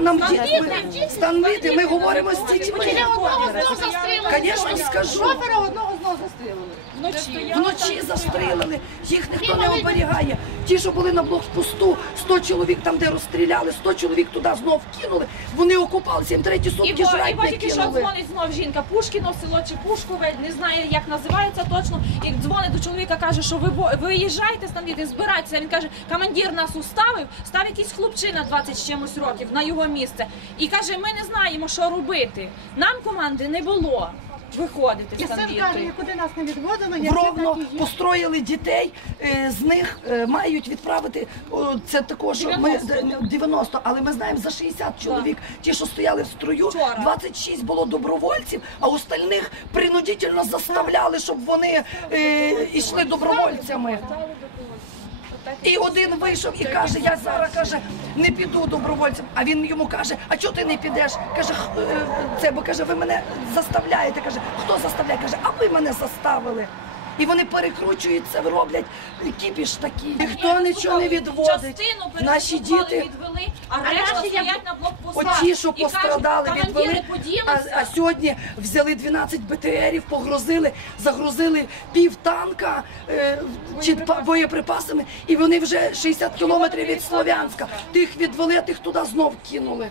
нам встановити. діти, ми- говоримо з дітьми. Звісно, скажу. Застрілили. Вночі. Вночі застрілили, їх ніхто не оберігає. Ті, що були на блокпосту, 100 чоловік там, де розстріляли, 100 чоловік туди знов кинули. Вони окупалися, їм треті сутки і жрать не батьки, що дзвонить знов жінка Пушкіно, село чи Пушкове, не знає, як називається точно. І дзвонить до чоловіка, каже, що ви виїжджайте там збирайтеся. Він каже, командир нас уставив, став якийсь хлопчина 20 з чимось років на його місце. І каже, ми не знаємо, що робити. Нам команди не було виходити І з син каже, нікуди нас не відводили, як Ровно так і є. построїли дітей, е, з них е, мають відправити о, це також ми 90. 90, але ми знаємо за 60 чоловік, ті, що стояли в строю, Вчора. 26 було добровольців, а остальних принудительно заставляли, щоб вони е, йшли добровольцями. І один вийшов і каже, я зараз каже, не піду добровольцем. А він йому каже, а чого ти не підеш? Каже, «Х- е, це бо каже, ви мене заставляєте. Каже, хто заставляє? Каже, а ви мене заставили. І вони перекручуються, роблять кіпіш такий. Ніхто нічого не відводить. Наші діти. відвели, а решта стоять на блокпостах. Оті, що пострадали, «Командири, відвели. А, а сьогодні взяли 12 БТРів, погрузили, загрузили пів танка е, чи па- боєприпасами, і вони вже 60 кілометрів від Слов'янська. Тих відвели, а тих туди знов кинули.